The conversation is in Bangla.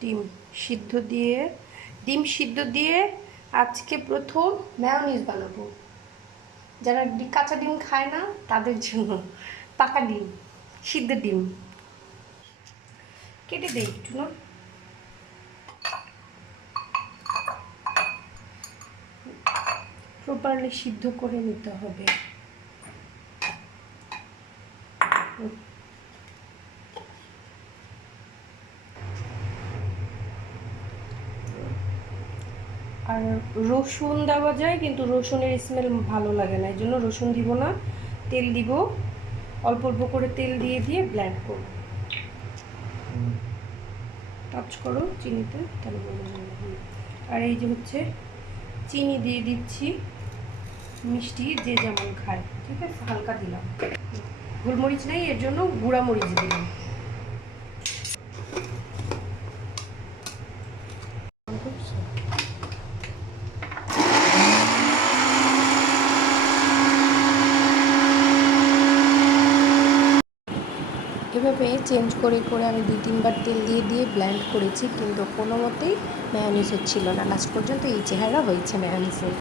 ডিম সিদ্ধ দিয়ে, ডিম সিদ্ধ দিয়ে আজকে প্রথম ম্যাওনিজ বানাবো। যারা কাঁচা ডিম খায় না, তাদের জন্য পাকা ডিম, সিদ্ধ ডিম। কেটে দেই একটু, না? প্রপারলি সিদ্ধ করে নিতে হবে। আর রসুন দেওয়া যায়, কিন্তু রসুনের স্মেল ভালো লাগে না এই জন্য রসুন দিব না, তেল দিব, অল্প অল্প করে তেল দিয়ে দিয়ে ব্ল্যান্ড করব। টাচ করো চিনিতে, তাহলে। আর এই যে হচ্ছে চিনি দিয়ে দিচ্ছি, মিষ্টি যে যেমন খায়, ঠিক আছে? হালকা দিলাম। গোলমরিচ নেই, এর জন্য গুঁড়া মরিচ দিলাম। এভাবে চেঞ্জ করে করে আমি দুই তিনবার তেল দিয়ে দিয়ে ব্ল্যান্ড করেছি কিন্তু কোনো মতেই ম্যানিস হচ্ছিল না। লাস্ট পর্যন্ত এই চেহারা হয়েছে ম্যায়োনিজের